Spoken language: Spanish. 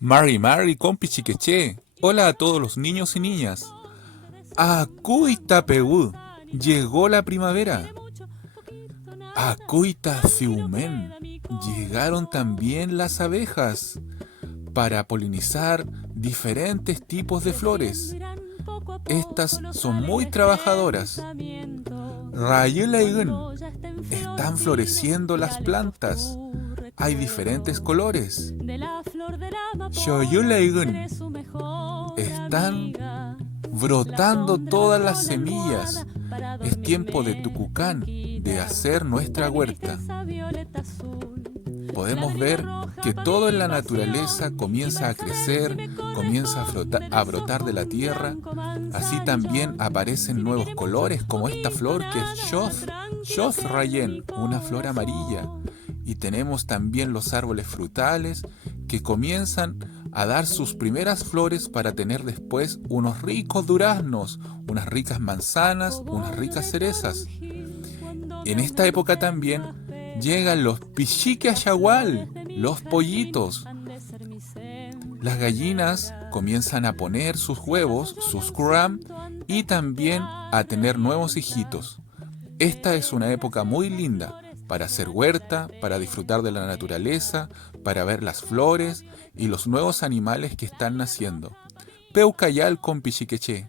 Mari Mari, compi chiqueche. Hola a todos los niños y niñas. Acuita Peú. Llegó la primavera. Acuita Ciumen. Llegaron también las abejas para polinizar diferentes tipos de flores. Estas son muy trabajadoras. Rayuelagun. Están floreciendo las plantas. Hay diferentes colores. Shoyuleigun. Están brotando todas las semillas. Es tiempo de tucucán, de hacer nuestra huerta. Podemos ver que todo en la naturaleza comienza a crecer, comienza a brotar de la tierra. Así también aparecen nuevos colores como esta flor que es Shoth Rayen, una flor amarilla. Y tenemos también los árboles frutales que comienzan a dar sus primeras flores para tener después unos ricos duraznos, unas ricas manzanas, unas ricas cerezas. En esta época también llegan los pichique ayahual, los pollitos. Las gallinas comienzan a poner sus huevos, sus cram, y también a tener nuevos hijitos. Esta es una época muy linda para hacer huerta, para disfrutar de la naturaleza, para ver las flores y los nuevos animales que están naciendo. Peucayal con pichiqueche.